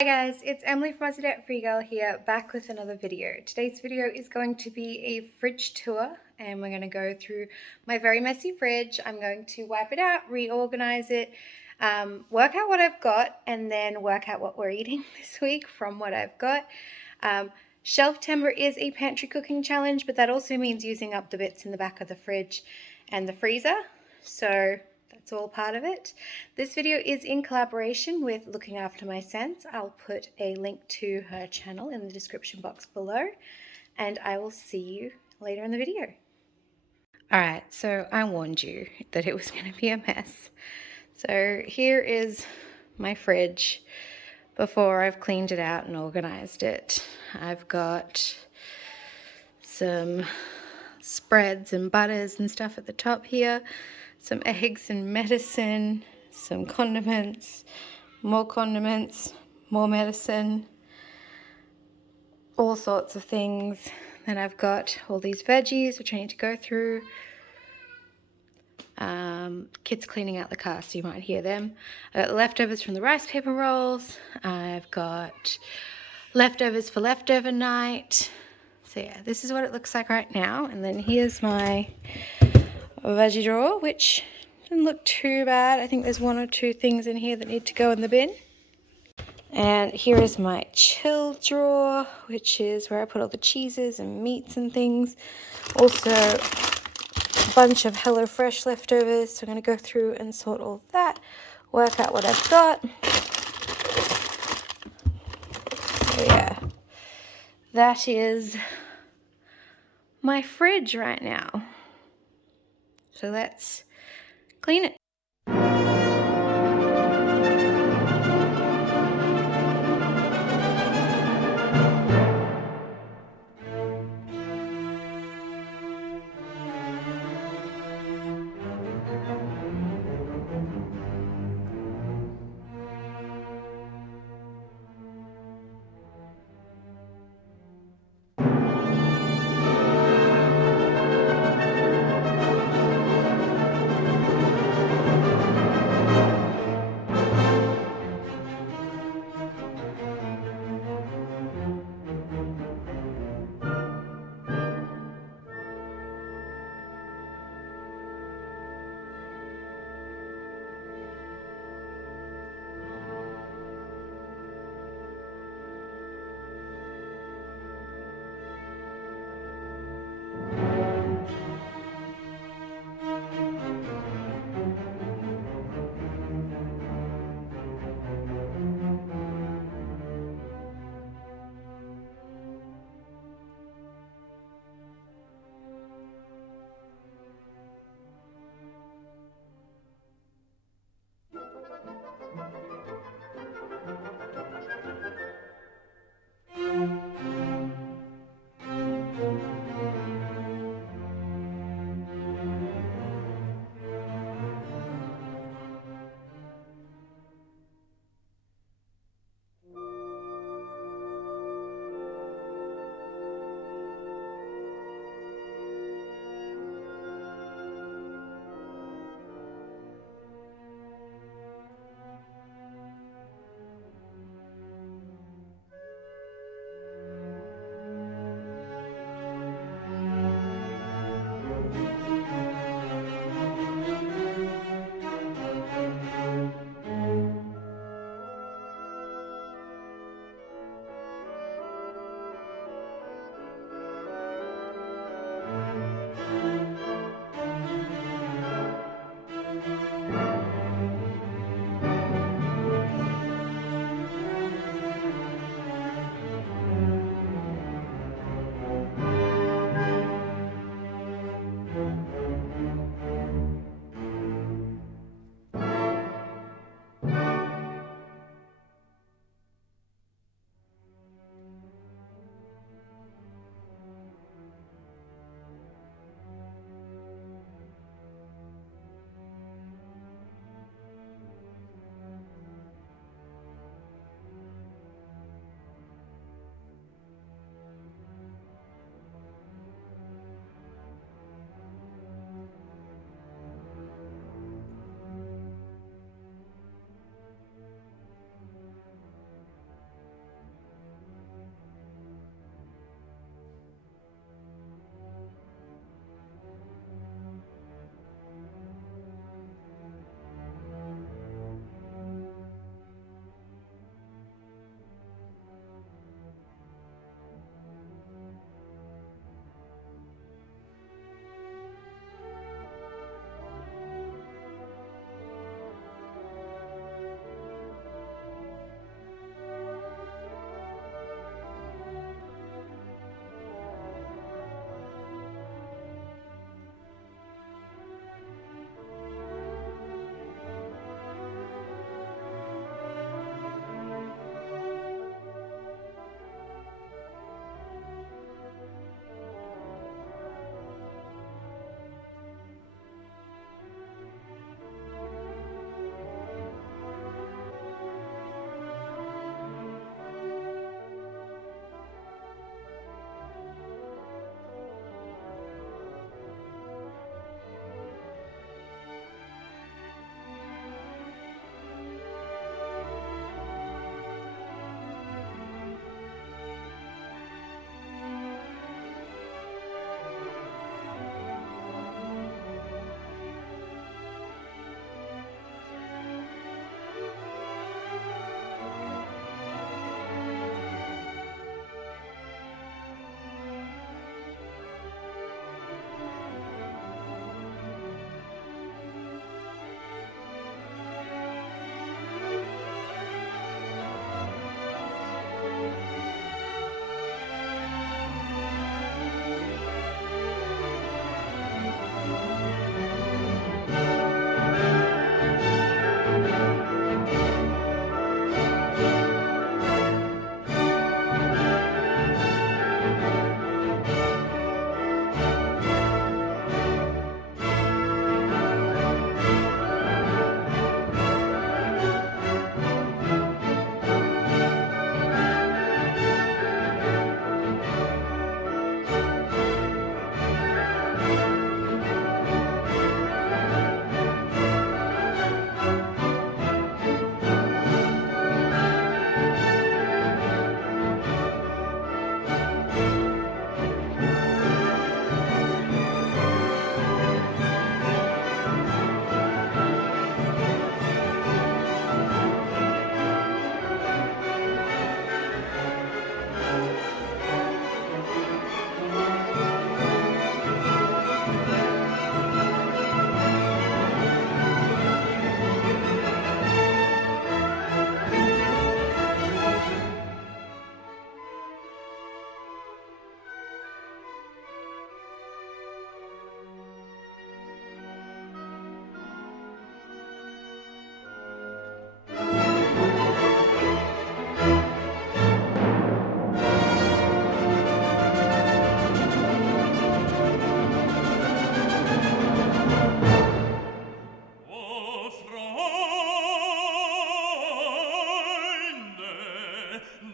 Hi guys, it's Emily from Australian Frugal here, back with another video. Today's video is going to be a fridge tour and we're going to go through my very messy fridge. I'm going to wipe it out, reorganize it, work out what I've got, and then work out what we're eating this week from what I've got. Shelftember is a pantry cooking challenge, but that also means using up the bits in the back of the fridge and the freezer. So that's all part of it. This video is in collaboration with Looking After My Scents. I'll put a link to her channel in the description box below, and I will see you later in the video. Alright, so I warned you that it was going to be a mess. So here is my fridge before I've cleaned it out and organized it. I've got some spreads and butters and stuff at the top here, some eggs and medicine, some condiments, more medicine, all sorts of things. Then I've got all these veggies which I need to go through. Kids cleaning out the car, so you might hear them. I've got the leftovers from the rice paper rolls. I've got leftovers for leftover night. So yeah, this is what it looks like right now. And then here's my veggie drawer, which doesn't look too bad. I think there's one or two things in here that need to go in the bin. And here is my chill drawer, which is where I put all the cheeses and meats and things. Also, a bunch of HelloFresh leftovers. So I'm going to go through and sort all that, work out what I've got. So yeah, that is my fridge right now. So let's clean it.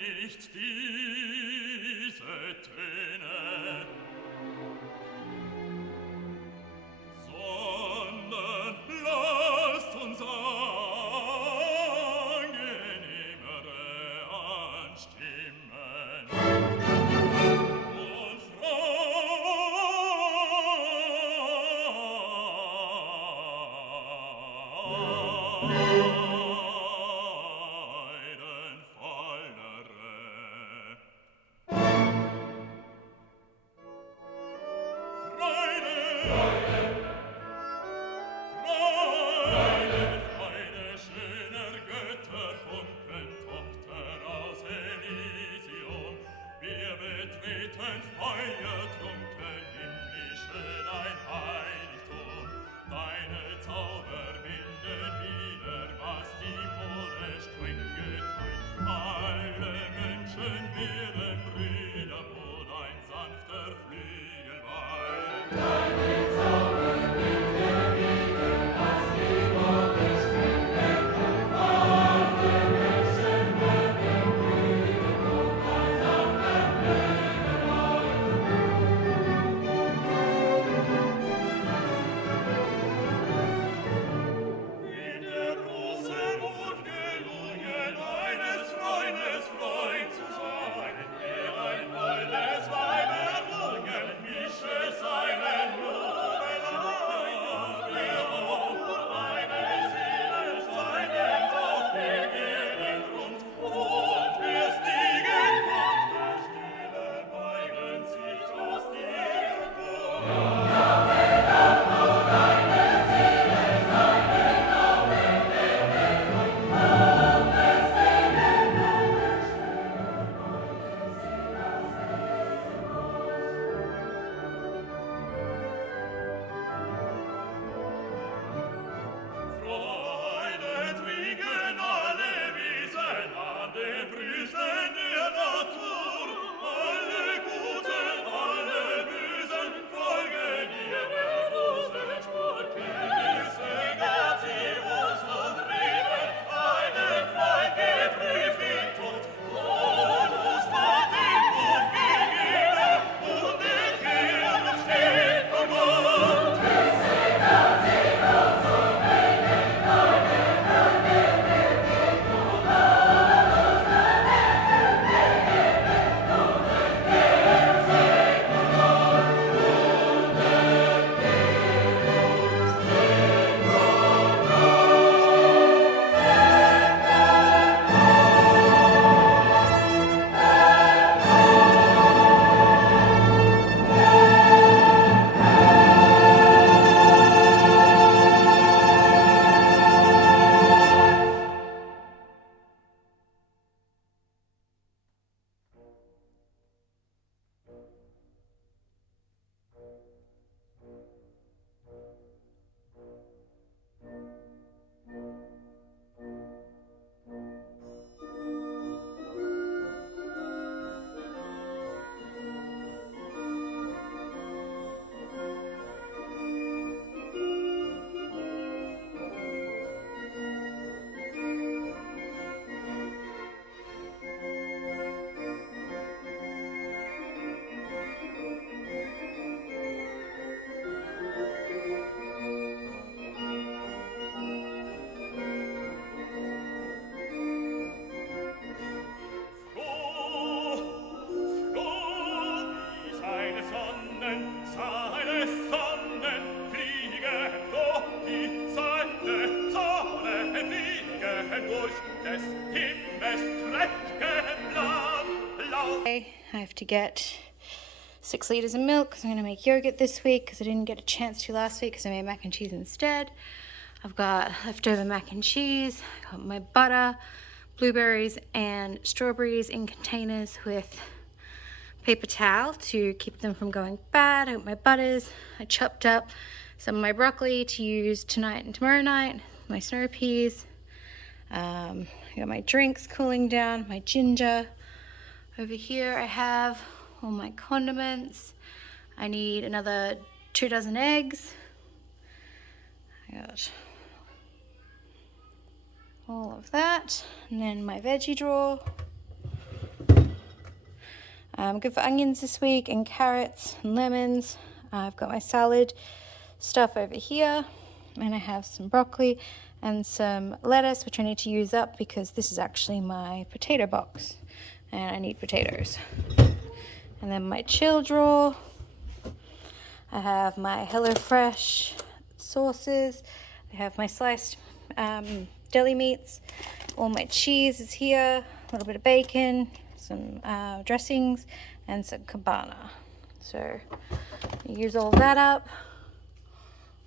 nicht diese Töne, sondern lasst uns angenehmere anstimmen und I have to get 6 liters of milk because I'm going to make yogurt this week because I didn't get a chance to last week because I made mac and cheese instead. I've got leftover mac and cheese, I've got my butter, blueberries and strawberries in containers with paper towel to keep them from going bad. I got my butters. I chopped up some of my broccoli to use tonight and tomorrow night, my snow peas. I got my drinks cooling down, my ginger. Over here I have all my condiments. I need another 2 dozen eggs. I got all of that. And then my veggie drawer. Good for onions this week, and carrots and lemons. I've got my salad stuff over here, and I have some broccoli and some lettuce, which I need to use up because this is actually my potato box and I need potatoes. And then my chill drawer, I have my HelloFresh sauces, I have my sliced deli meats, all my cheese is here, a little bit of bacon, some dressings, and some cabana. So use all that up,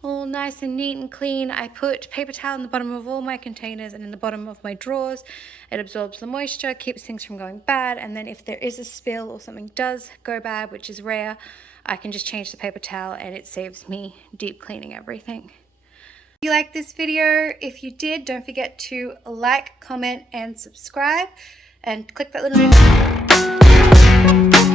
all nice and neat and clean. I put paper towel in the bottom of all my containers and in the bottom of my drawers. It absorbs the moisture, keeps things from going bad, and then if there is a spill or something does go bad, which is rare, I can just change the paper towel and it saves me deep cleaning everything. If you liked this video, if you did, don't forget to like, comment, and subscribe, and click that little notification.